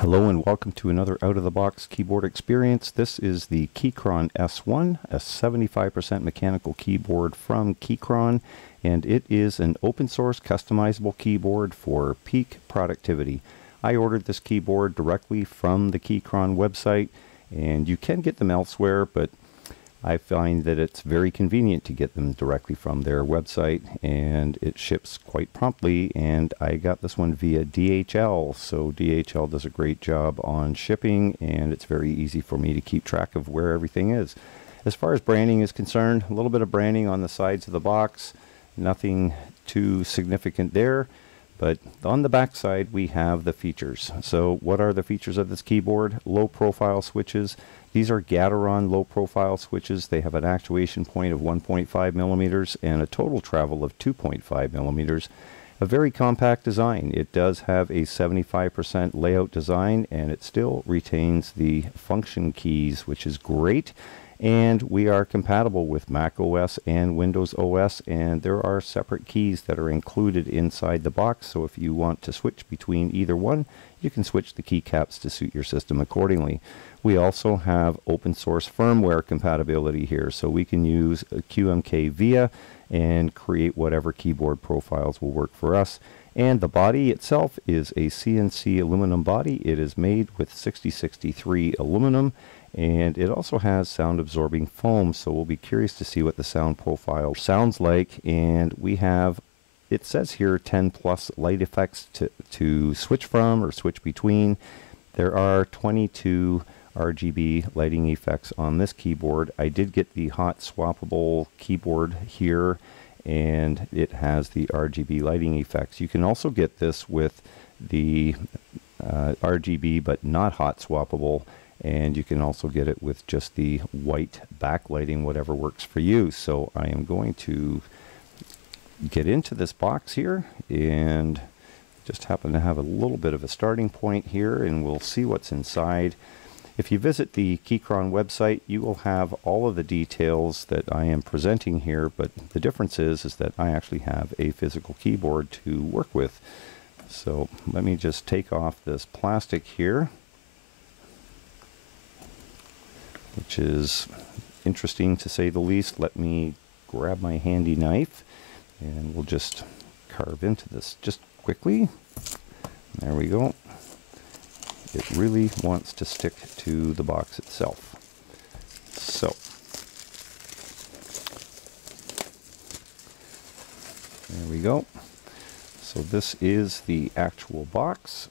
Hello and welcome to another out-of-the-box keyboard experience. This is the Keychron S1, a 75% mechanical keyboard from Keychron, and it is an open source customizable keyboard for peak productivity. I ordered this keyboard directly from the Keychron website, and you can get them elsewhere, but I find that it's very convenient to get them directly from their website, and it ships quite promptly. And I got this one via DHL, so DHL does a great job on shipping, and it's very easy for me to keep track of where everything is. As far as branding is concerned, a little bit of branding on the sides of the box, nothing too significant there. But on the back side, we have the features. So what are the features of this keyboard? Low profile switches. These are Gateron low profile switches. They have an actuation point of 1.5 millimeters and a total travel of 2.5 millimeters. A very compact design. It does have a 75% layout design, and it still retains the function keys, which is great. And we are compatible with Mac OS and Windows OS, and there are separate keys that are included inside the box, so if you want to switch between either one, you can switch the keycaps to suit your system accordingly. We also have open source firmware compatibility here, so we can use QMK VIA and create whatever keyboard profiles will work for us. And the body itself is a CNC aluminum body. It is made with 6063 aluminum, and it also has sound absorbing foam, so we'll be curious to see what the sound profile sounds like. And we have, it says here, 10 plus light effects to switch from or switch between. There are 22 RGB lighting effects on this keyboard. I did get the hot swappable keyboard here, and it has the RGB lighting effects. You can also get this with the RGB but not hot swappable, and you can also get it with just the white backlighting, whatever works for you. So I am going to get into this box here, and just happen to have a little bit of a starting point here, and we'll see what's inside. If you visit the Keychron website, you will have all of the details that I am presenting here, but the difference is that I actually have a physical keyboard to work with. So let me just take off this plastic here, which is interesting to say the least. Let me grab my handy knife, and we'll just carve into this just quickly. There we go. It really wants to stick to the box itself. So, there we go. So this is the actual box.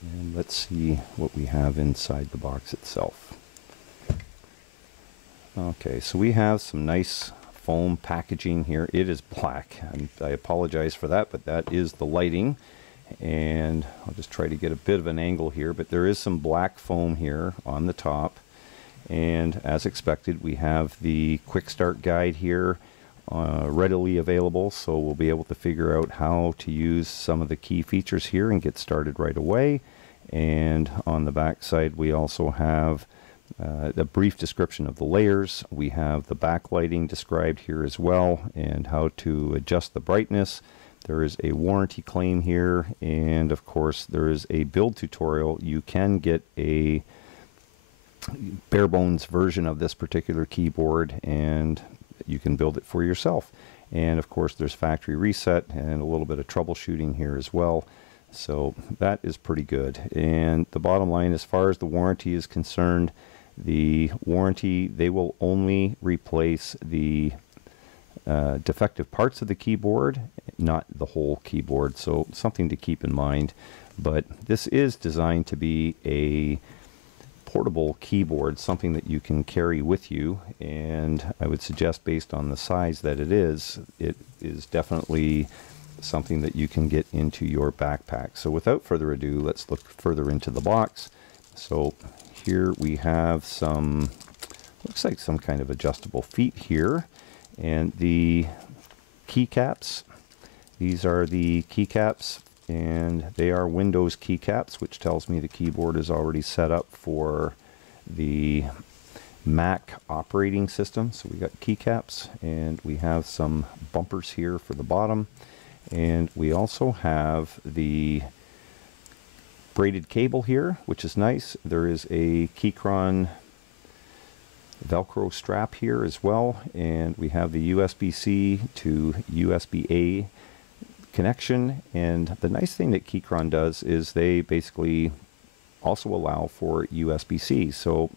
And let's see what we have inside the box itself. Okay, so we have some nice foam packaging here. It is black, and I apologize for that, but that is the lighting. And I'll just try to get a bit of an angle here, but there is some black foam here on the top. And as expected, we have the quick start guide here readily available, so we'll be able to figure out how to use some of the key features here and get started right away. And on the back side, we also have a brief description of the layers. We have the backlighting described here as well, and how to adjust the brightness. There is a warranty claim here, and of course there is a build tutorial. You can get a bare bones version of this particular keyboard, and you can build it for yourself. And of course there's factory reset and a little bit of troubleshooting here as well. So that is pretty good. And the bottom line, as far as the warranty is concerned, the warranty, they will only replace the defective parts of the keyboard, not the whole keyboard, so something to keep in mind. But this is designed to be a portable keyboard, something that you can carry with you, and I would suggest, based on the size that it is definitely something that you can get into your backpack. So without further ado, let's look further into the box. So here we have some, looks like some kind of adjustable feet here. And the keycaps, these are the keycaps, and they are Windows keycaps, which tells me the keyboard is already set up for the Mac operating system. So we got keycaps, and we have some bumpers here for the bottom, and we also have the braided cable here, which is nice. There is a Keychron Velcro strap here as well, and we have the USB-C to USB-A connection. And the nice thing that Keychron does is they basically also allow for USB-C. So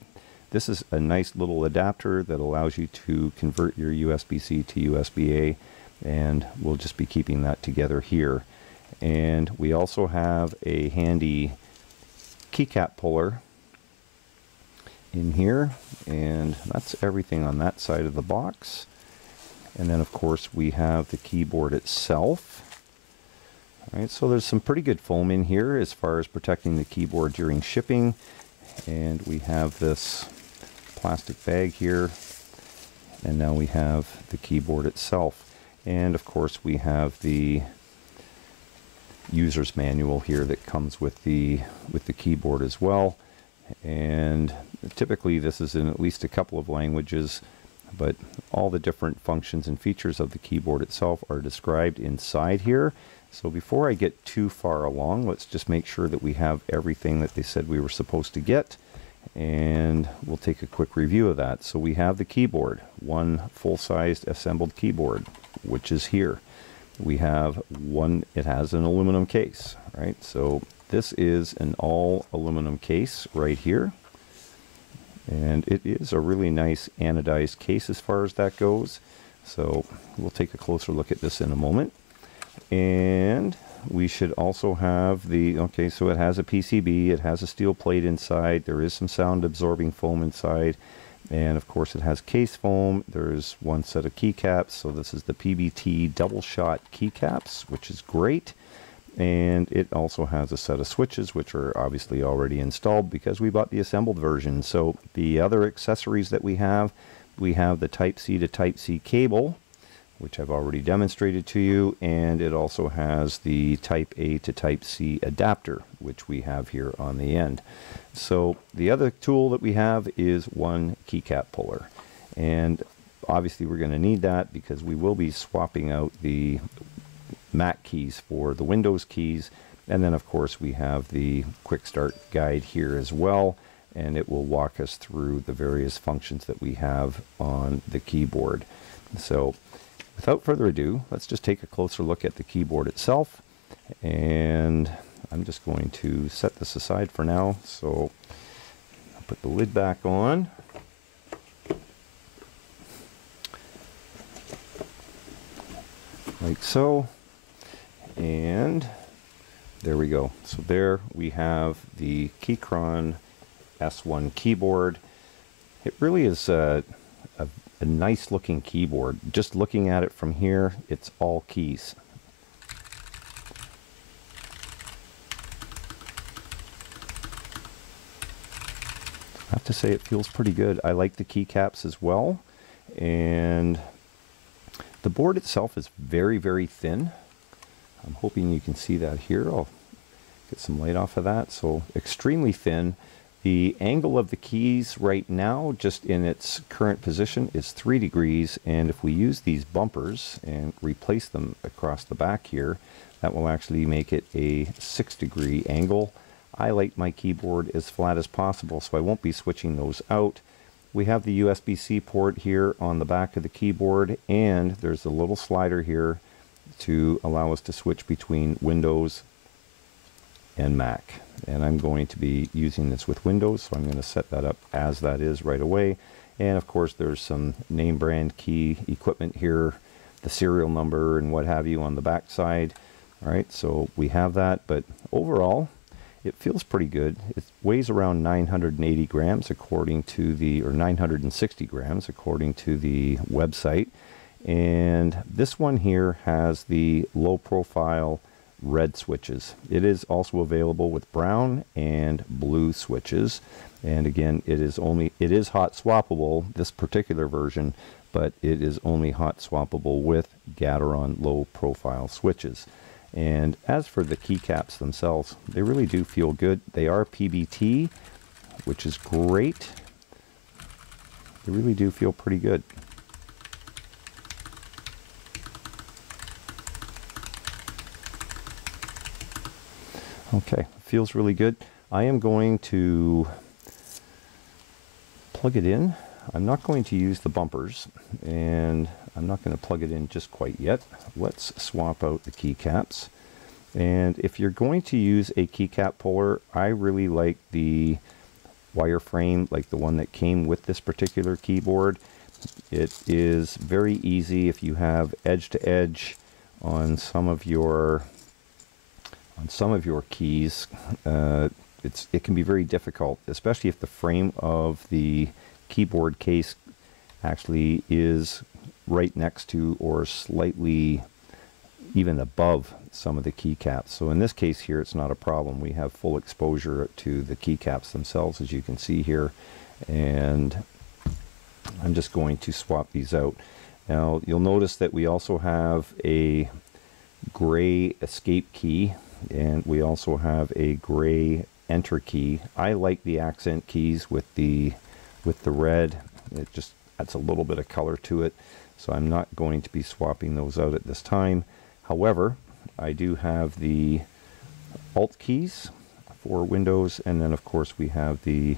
this is a nice little adapter that allows you to convert your USB-C to USB-A, and we'll just be keeping that together here. And we also have a handy keycap puller in here, and that's everything on that side of the box. And then of course we have the keyboard itself. All right, so there's some pretty good foam in here as far as protecting the keyboard during shipping. And we have this plastic bag here, and now we have the keyboard itself. And of course we have the user's manual here that comes with the keyboard as well. And typically this is in at least a couple of languages, but all the different functions and features of the keyboard itself are described inside here. So before I get too far along, let's just make sure that we have everything that they said we were supposed to get, and we'll take a quick review of that. So we have the keyboard, one full-sized assembled keyboard, which is here. We have one, it has an aluminum case, right? So this is an all aluminum case right here. And it is a really nice anodized case as far as that goes. So we'll take a closer look at this in a moment. And we should also have the, okay, so it has a PCB, it has a steel plate inside, there is some sound absorbing foam inside, and of course it has case foam. There's one set of keycaps, so this is the PBT double shot keycaps, which is great. And it also has a set of switches, which are obviously already installed because we bought the assembled version. So the other accessories that we have the Type-C to Type-C cable, which I've already demonstrated to you, and it also has the Type-A to Type-C adapter, which we have here on the end. So the other tool that we have is one keycap puller, and obviously we're going to need that because we will be swapping out the Mac keys for the Windows keys. And then of course we have the quick start guide here as well, and it will walk us through the various functions that we have on the keyboard. So without further ado, let's just take a closer look at the keyboard itself. And I'm just going to set this aside for now. So I'll put the lid back on. Like so. And there we go. So there we have the Keychron S1 keyboard. It really is a nice looking keyboard. Just looking at it from here, it's all keys. I have to say it feels pretty good. I like the keycaps as well, and the board itself is very, very thin. I'm hoping you can see that here. I'll get some light off of that. So extremely thin. The angle of the keys right now, just in its current position, is 3 degrees. And if we use these bumpers and replace them across the back here, that will actually make it a 6-degree angle. I like my keyboard as flat as possible, so I won't be switching those out. We have the USB-C port here on the back of the keyboard, and there's a little slider here to allow us to switch between Windows and Mac. And I'm going to be using this with Windows, so I'm going to set that up as that is right away. And of course there's some name brand key equipment here, the serial number and what have you on the back side. All right, so we have that, but overall it feels pretty good. It weighs around 980 grams according to the, or 960 grams according to the website. And this one here has the low profile red switches. It is also available with brown and blue switches. And again, it is hot swappable, this particular version, but it is only hot swappable with Gateron low profile switches. And as for the keycaps themselves, they really do feel good. They are PBT, which is great. They really do feel pretty good. Okay, feels really good. I am going to plug it in. I'm not going to use the bumpers, and I'm not going to plug it in just quite yet. Let's swap out the keycaps. And if you're going to use a keycap puller, I really like the wireframe, like the one that came with this particular keyboard. It is very easy if you have edge to edge on some of your keys. It can be very difficult, especially if the frame of the keyboard case actually is right next to or slightly even above some of the keycaps. So in this case here, it's not a problem. We have full exposure to the keycaps themselves, as you can see here, and I'm just going to swap these out. Now you'll notice that we also have a gray escape key, and we also have a gray enter key. I like the accent keys with the red. It just adds a little bit of color to it, so I'm not going to be swapping those out at this time. However, I do have the Alt keys for Windows, and then of course we have the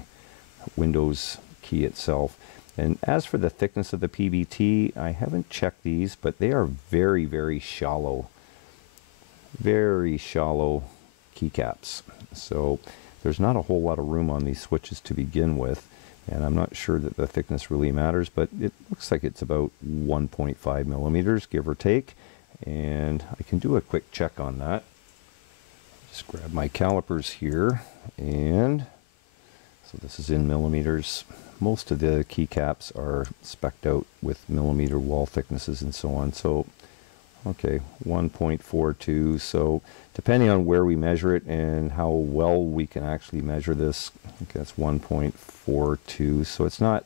Windows key itself. And as for the thickness of the PBT, I haven't checked these, but they are very, very shallow keycaps. So there's not a whole lot of room on these switches to begin with, and I'm not sure that the thickness really matters, but it looks like it's about 1.5 millimeters, give or take. And I can do a quick check on that. Just grab my calipers here, and so this is in millimeters. Most of the keycaps are spec'd out with millimeter wall thicknesses and so on. So, okay, 1.42. So depending on where we measure it and how well we can actually measure this, I think that's 1.42. So it's not,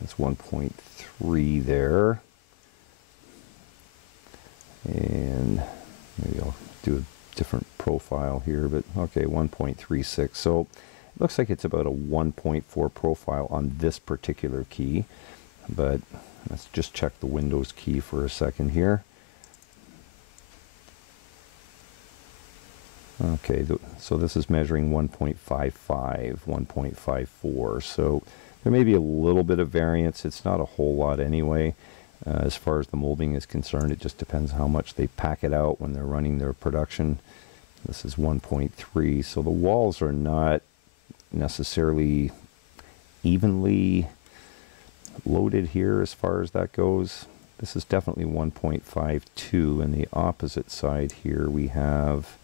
that's 1.3 there. And maybe I'll do a different profile here, but okay, 1.36. So it looks like it's about a 1.4 profile on this particular key, but let's just check the Windows key for a second here. Okay, so this is measuring 1.55, 1.54, so there may be a little bit of variance. It's not a whole lot anyway. As far as the molding is concerned, it just depends how much they pack it out when they're running their production. This is 1.3, so the walls are not necessarily evenly loaded here as far as that goes. This is definitely 1.52, and the opposite side here we have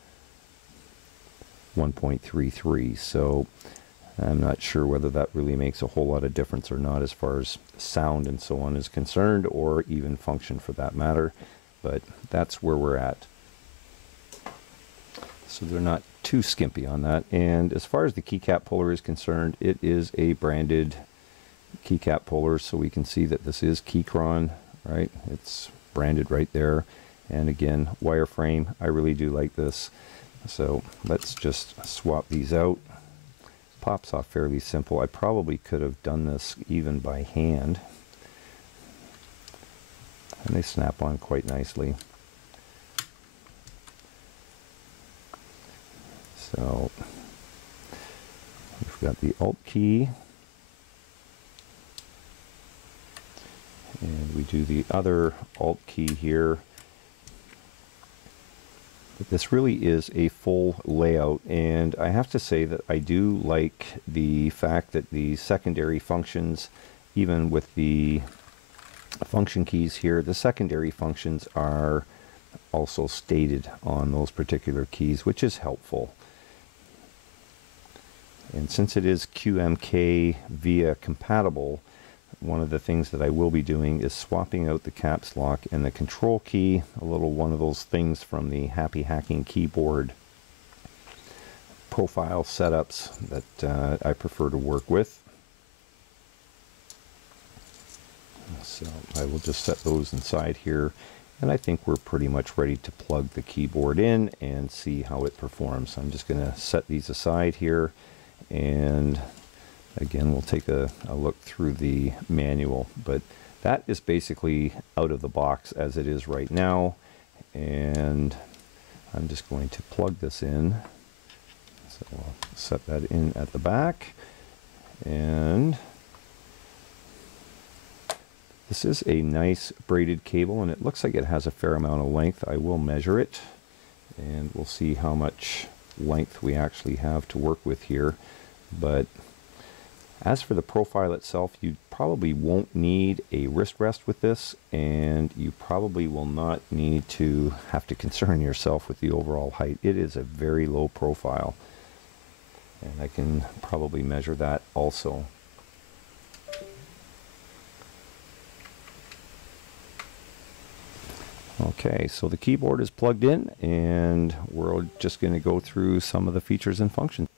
1.33, so I'm not sure whether that really makes a whole lot of difference or not as far as sound and so on is concerned, or even function for that matter, but that's where we're at. So they're not too skimpy on that. And as far as the keycap puller is concerned, it is a branded keycap puller, so we can see that this is Keychron, right? It's branded right there. And again, wireframe. I really do like this. So let's just swap these out. Pops off fairly simple. I probably could have done this even by hand, and they snap on quite nicely. So we've got the Alt key, and we do the other Alt key here. This really is a full layout, and I have to say that I do like the fact that the secondary functions, even with the function keys here, the secondary functions are also stated on those particular keys, which is helpful. And since it is QMK VIA compatible, one of the things that I will be doing is swapping out the caps lock and the control key, a little one of those things from the Happy Hacking keyboard profile setups that I prefer to work with. So I will just set those inside here, and I think we're pretty much ready to plug the keyboard in and see how it performs. I'm just going to set these aside here, and again, we'll take a look through the manual, but that is basically out of the box as it is right now. And I'm just going to plug this in. So we'll set that in at the back. And this is a nice braided cable, and it looks like it has a fair amount of length. I will measure it, and we'll see how much length we actually have to work with here. But as for the profile itself, you probably won't need a wrist rest with this, and you probably will not need to have to concern yourself with the overall height. It is a very low profile, and I can probably measure that also. Okay, so the keyboard is plugged in, and we're just going to go through some of the features and functions.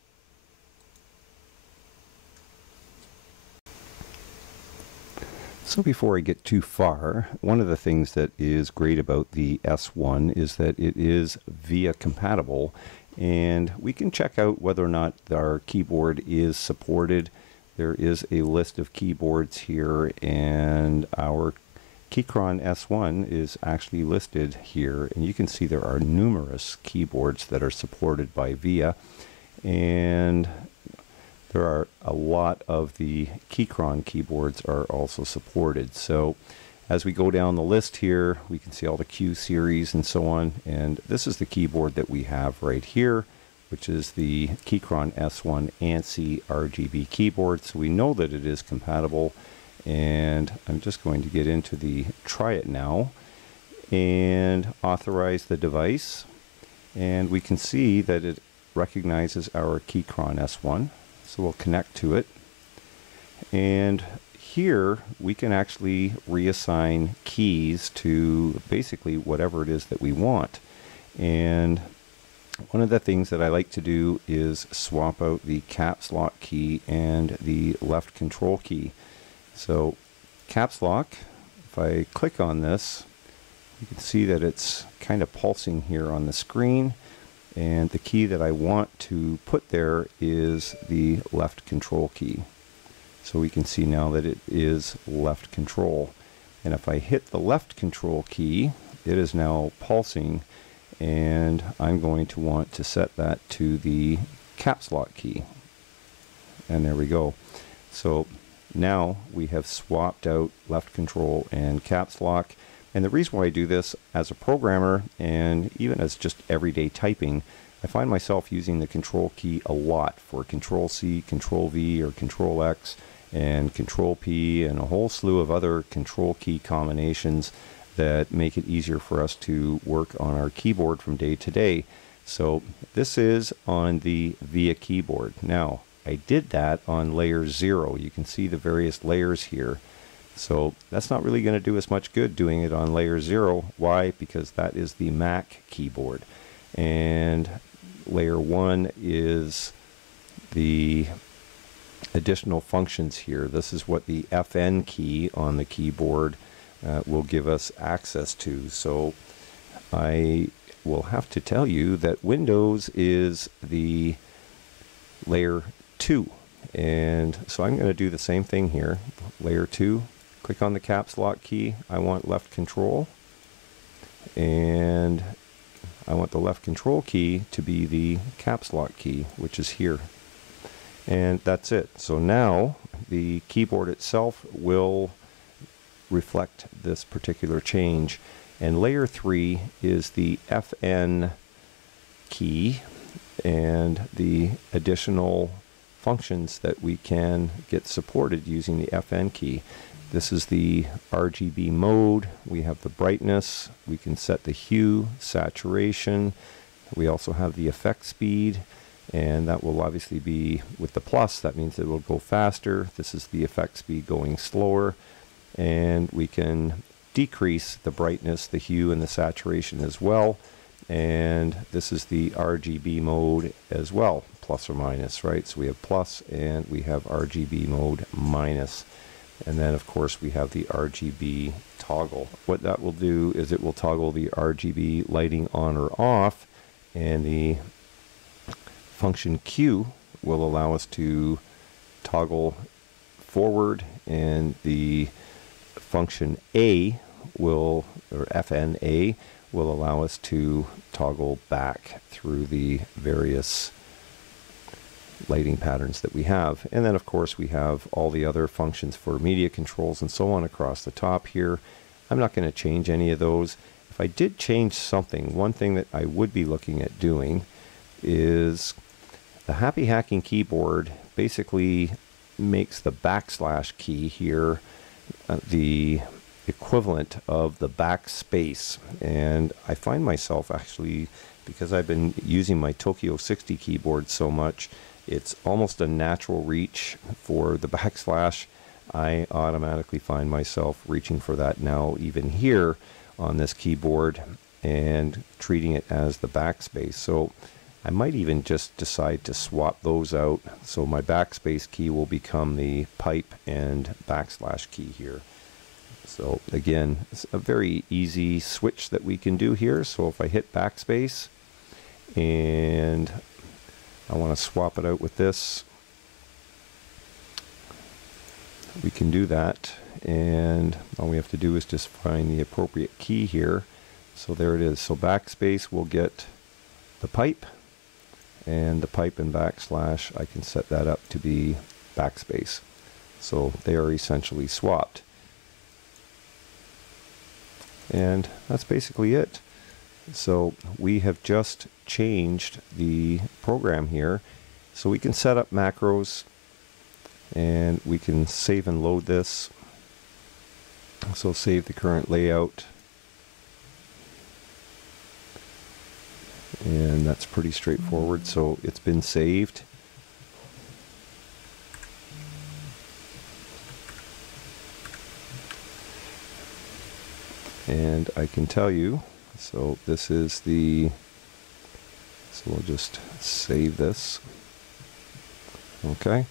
So before I get too far, one of the things that is great about the S1 is that it is VIA compatible, and we can check out whether or not our keyboard is supported. There is a list of keyboards here, and our Keychron S1 is actually listed here, and you can see there are numerous keyboards that are supported by VIA, and there are a lot of the Keychron keyboards are also supported. So as we go down the list here, we can see all the Q series and so on, and this is the keyboard that we have right here, which is the Keychron S1 ANSI RGB keyboard. So we know that it is compatible, and I'm just going to get into the try it now and authorize the device, and we can see that it recognizes our Keychron S1. So we'll connect to it, and here we can actually reassign keys to basically whatever it is that we want. And one of the things that I like to do is swap out the caps lock key and the left control key. So caps lock, if I click on this, you can see that it's kind of pulsing here on the screen, and the key that I want to put there is the left control key. So we can see now that it is left control, and if I hit the left control key, it is now pulsing, and I'm going to want to set that to the caps lock key, and there we go. So now we have swapped out left control and caps lock. And the reason why I do this as a programmer, and even as just everyday typing, I find myself using the control key a lot for Control C, Control V, or Control X, and Control P, and a whole slew of other control key combinations that make it easier for us to work on our keyboard from day to day. So this is on the VIA keyboard. Now, I did that on layer 0. You can see the various layers here. So that's not really going to do us much good doing it on layer 0. Why? Because that is the Mac keyboard. And layer 1 is the additional functions here. This is what the FN key on the keyboard will give us access to. So I will have to tell you that Windows is the layer 2. And so I'm going to do the same thing here. Layer 2. Click on the caps lock key. I want left control, and I want the left control key to be the caps lock key, which is here. And that's it. So now the keyboard itself will reflect this particular change. And layer 3 is the FN key and the additional functions that we can get supported using the FN key. This is the RGB mode. We have the brightness. We can set the hue, saturation. We also have the effect speed, and that will obviously be with the plus. That means it will go faster. This is the effect speed going slower, and we can decrease the brightness, the hue, and the saturation as well. And this is the RGB mode as well, plus or minus, right? So we have plus and we have RGB mode minus. And then, of course, we have the RGB toggle. What that will do is it will toggle the RGB lighting on or off, and the function Q will allow us to toggle forward, and the function A will, or FNA, will allow us to toggle back through the various lighting patterns that we have. And then of course we have all the other functions for media controls and so on across the top here. I'm not going to change any of those. If I did change something, one thing that I would be looking at doing is the Happy Hacking keyboard basically makes the backslash key here the equivalent of the backspace. And I find myself actually, because I've been using my Tokyo 60 keyboard so much, it's almost a natural reach for the backslash. I automatically find myself reaching for that now, even here on this keyboard, and treating it as the backspace. So I might even just decide to swap those out. So my backspace key will become the pipe and backslash key here. So again, it's a very easy switch that we can do here. So if I hit backspace and I want to swap it out with this, we can do that, and all we have to do is just find the appropriate key here. So there it is. So backspace will get the pipe, and the pipe and backslash, I can set that up to be backspace. So they are essentially swapped. And that's basically it. So we have just changed the program here. So we can set up macros, and we can save and load this. So save the current layout. And that's pretty straightforward. So it's been saved. And I can tell you, so this is the, so we'll just save this. Okay.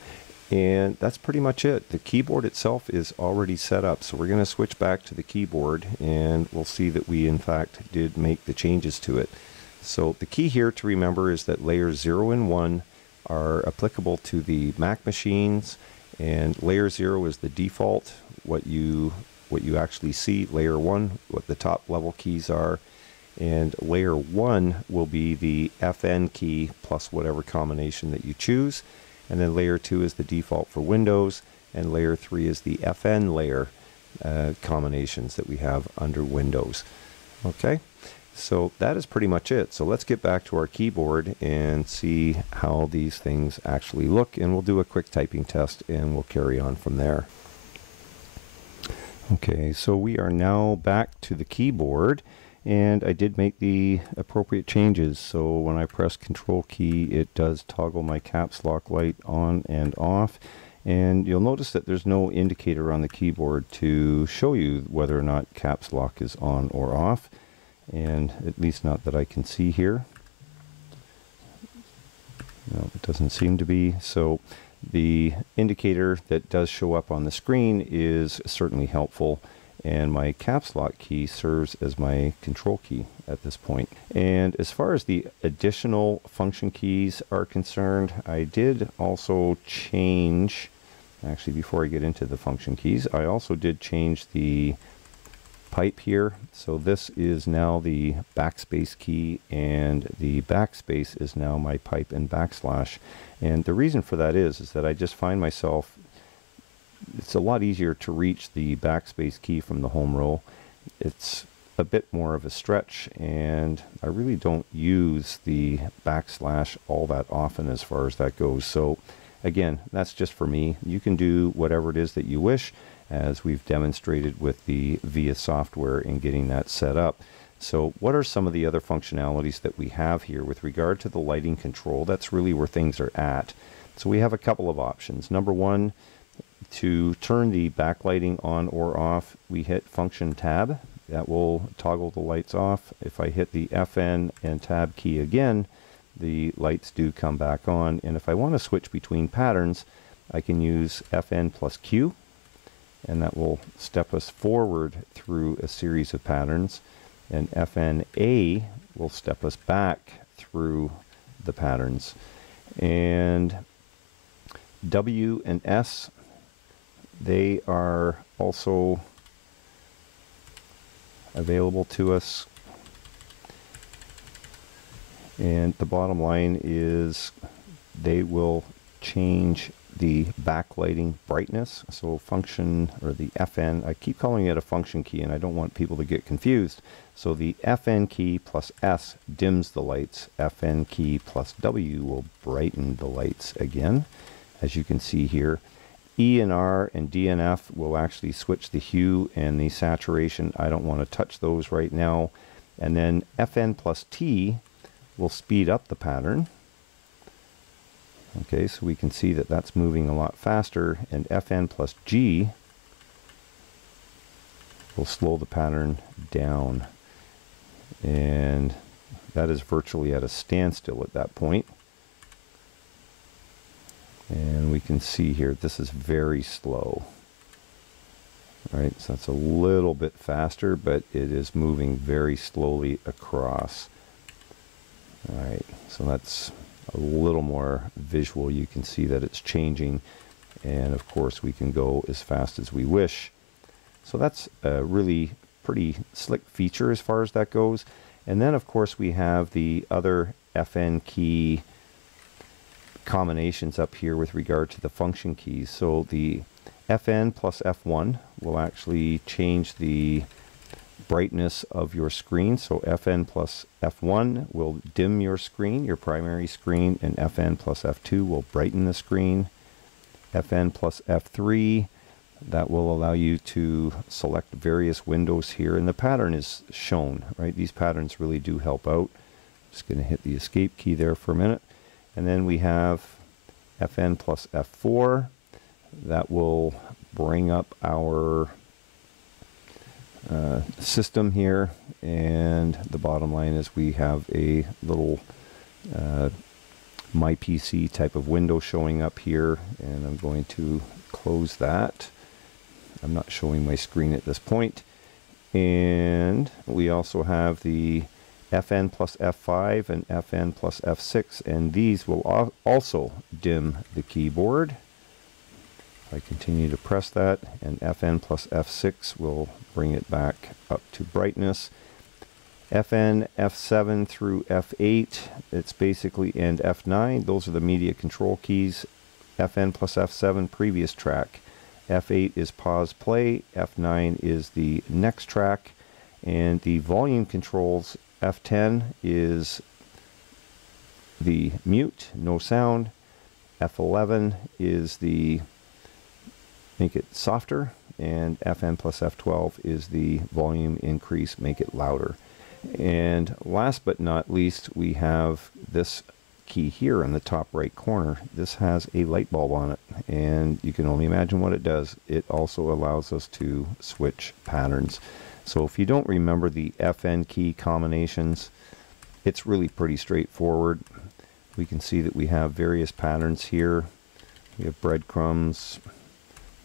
And that's pretty much it. The keyboard itself is already set up. So we're going to switch back to the keyboard, and we'll see that we in fact did make the changes to it. So the key here to remember is that layers 0 and 1 are applicable to the Mac machines, and layer 0 is the default, what you actually see. Layer 1, what the top level keys are, and layer 1 will be the FN key plus whatever combination that you choose. And then layer 2 is the default for Windows, and layer 3 is the FN layer combinations that we have under Windows. Okay, so that is pretty much it. So let's get back to our keyboard and see how these things actually look, and we'll do a quick typing test and we'll carry on from there. Okay, so we are now back to the keyboard, and I did make the appropriate changes. So when I press Control key, it does toggle my caps lock light on and off. And you'll notice that there's no indicator on the keyboard to show you whether or not caps lock is on or off. And at least not that I can see here. No, it doesn't seem to be. So the indicator that does show up on the screen is certainly helpful, and my caps lock key serves as my control key at this point. And as far as the additional function keys are concerned, I did also change, actually before I get into the function keys, I also did change the pipe here. So this is now the backspace key, and the backspace is now my pipe and backslash. And the reason for that is that I just find myself, it's a lot easier to reach the backspace key from the home row. It's a bit more of a stretch, and I really don't use the backslash all that often as far as that goes. So again, that's just for me. You can do whatever it is that you wish, as we've demonstrated with the VIA software in getting that set up. So what are some of the other functionalities that we have here with regard to the lighting control? That's really where things are at. So we have a couple of options. Number one, to turn the backlighting on or off, we hit Function Tab. That will toggle the lights off. If I hit the FN and Tab key again, the lights do come back on. And if I want to switch between patterns, I can use FN plus Q, and that will step us forward through a series of patterns. And FNA will step us back through the patterns. And W and S, they are also available to us. And the bottom line is they will change the backlighting brightness. So function, or the FN, I keep calling it a function key and I don't want people to get confused. So the FN key plus S dims the lights. FN key plus W will brighten the lights again. As you can see here, E and R and D and F will actually switch the hue and the saturation. I don't want to touch those right now. And then FN plus T will speed up the pattern. Okay, so we can see that that's moving a lot faster, and FN plus G will slow the pattern down. And that is virtually at a standstill at that point. And we can see here, this is very slow. All right, so that's a little bit faster, but it is moving very slowly across. All right, so that's a little more visual. You can see that it's changing, and of course we can go as fast as we wish. So that's a really pretty slick feature as far as that goes. And then of course we have the other FN key combinations up here with regard to the function keys. So the FN plus F1 will actually change the brightness of your screen. So FN plus F1 will dim your screen, your primary screen, and FN plus F2 will brighten the screen. FN plus F3, that will allow you to select various windows here, and the pattern is shown, right? These patterns really do help out. Just going to hit the escape key there for a minute. And then we have FN plus F4. That will bring up our system here, and the bottom line is we have a little My PC type of window showing up here, and I'm going to close that. I'm not showing my screen at this point. And we also have the FN plus F5 and FN plus F6, and these will also dim the keyboard. I continue to press that, and FN plus F6 will bring it back up to brightness. FN, F7 through F8, it's basically, and F9, those are the media control keys. FN plus F7, previous track. F8 is pause play, F9 is the next track, and the volume controls, F10 is the mute, no sound. F11 is the make it softer, and FN plus F12 is the volume increase, make it louder. And last but not least, we have this key here in the top right corner. This has a light bulb on it, and you can only imagine what it does. It also allows us to switch patterns. So if you don't remember the FN key combinations, it's really pretty straightforward. We can see that we have various patterns here. We have breadcrumbs,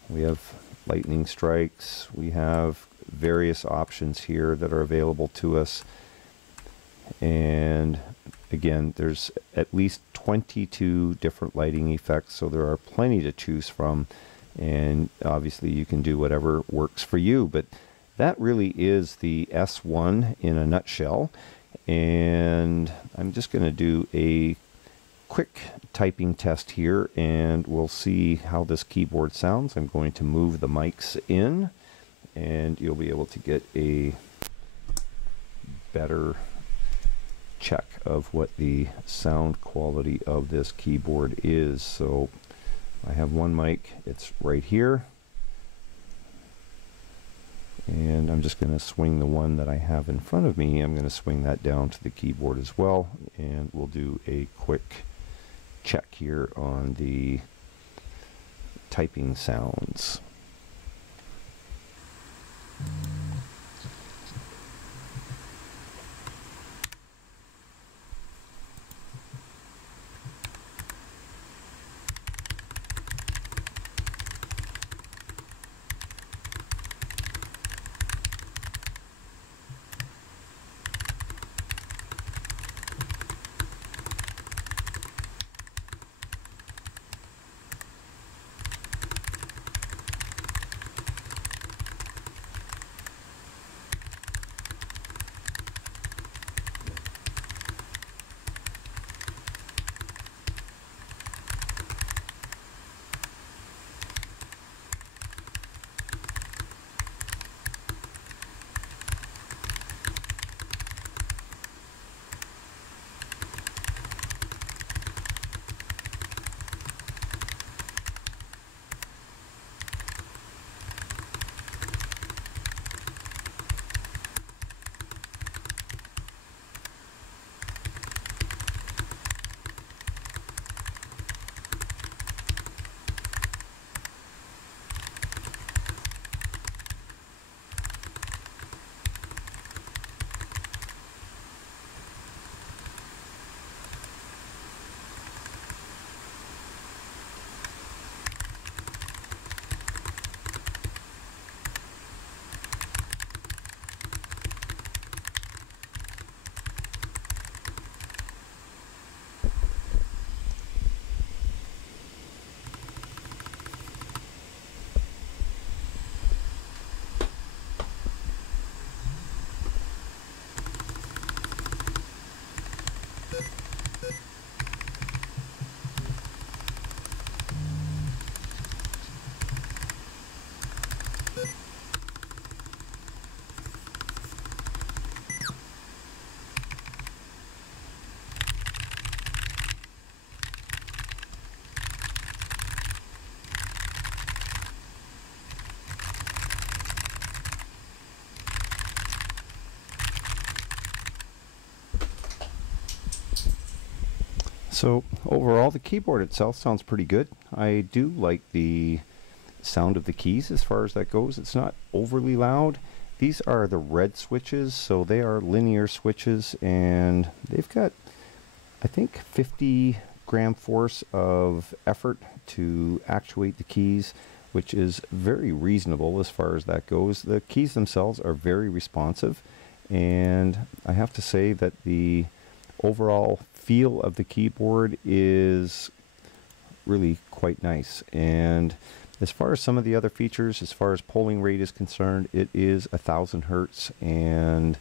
we have lightning strikes, we have various options here that are available to us. And again, there's at least 22 different lighting effects, so there are plenty to choose from, and obviously you can do whatever works for you. But that really is the S1 in a nutshell, and I'm just going to do a quick typing test here, and we'll see how this keyboard sounds. I'm going to move the mics in, and you'll be able to get a better check of what the sound quality of this keyboard is. So I have one mic, it's right here, and I'm just going to swing the one that I have in front of me. I'm going to swing that down to the keyboard as well, and we'll do a quick check here on the typing sounds. So overall, the keyboard itself sounds pretty good. I do like the sound of the keys as far as that goes. It's not overly loud. These are the red switches, so they are linear switches, and they've got, I think, 50 gram force of effort to actuate the keys, which is very reasonable as far as that goes. The keys themselves are very responsive, and I have to say that the overall feel of the keyboard is really quite nice. And as far as some of the other features, as far as polling rate is concerned, it is 1000 hertz, and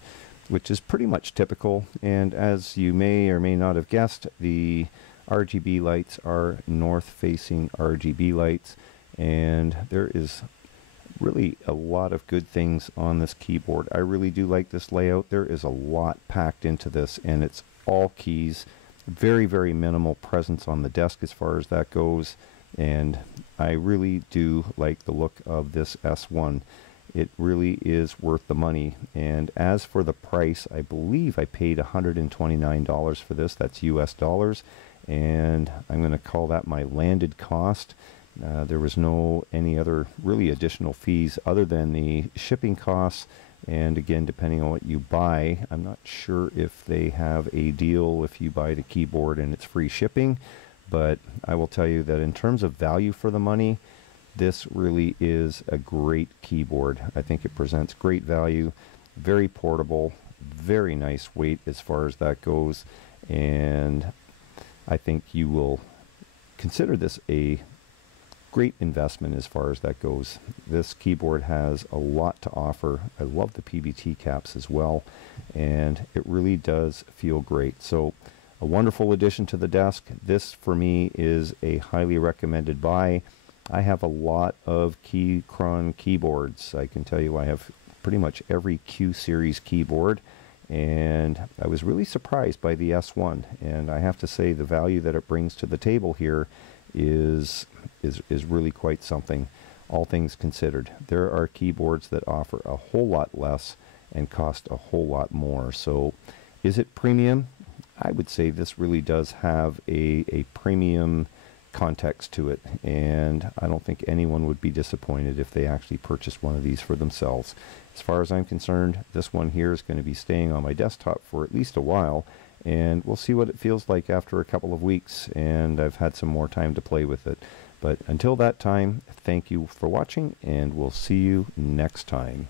which is pretty much typical. And as you may or may not have guessed, the RGB lights are north-facing RGB lights, and there is really a lot of good things on this keyboard. I really do like this layout. There is a lot packed into this, and it's all keys. Very, very minimal presence on the desk as far as that goes, and I really do like the look of this S1. It really is worth the money. And as for the price, I believe I paid $129 for this. That's US dollars, and I'm going to call that my landed cost. There was no any other really additional fees other than the shipping costs, and again, depending on what you buy, I'm not sure if they have a deal if you buy the keyboard and it's free shipping, but I will tell you that in terms of value for the money, this really is a great keyboard. I think it presents great value, very portable, very nice weight as far as that goes, and I think you will consider this a great investment as far as that goes. This keyboard has a lot to offer. I love the PBT caps as well, and it really does feel great. So a wonderful addition to the desk. This for me is a highly recommended buy. I have a lot of Keychron keyboards. I can tell you I have pretty much every Q series keyboard, and I was really surprised by the S1, and I have to say the value that it brings to the table here is really quite something, all things considered. There are keyboards that offer a whole lot less and cost a whole lot more. So is it premium? I would say this really does have a premium context to it, and I don't think anyone would be disappointed if they actually purchased one of these for themselves. As far as I'm concerned, this one here is going to be staying on my desktop for at least a while, and we'll see what it feels like after a couple of weeks, and I've had some more time to play with it. But until that time, thank you for watching, and we'll see you next time.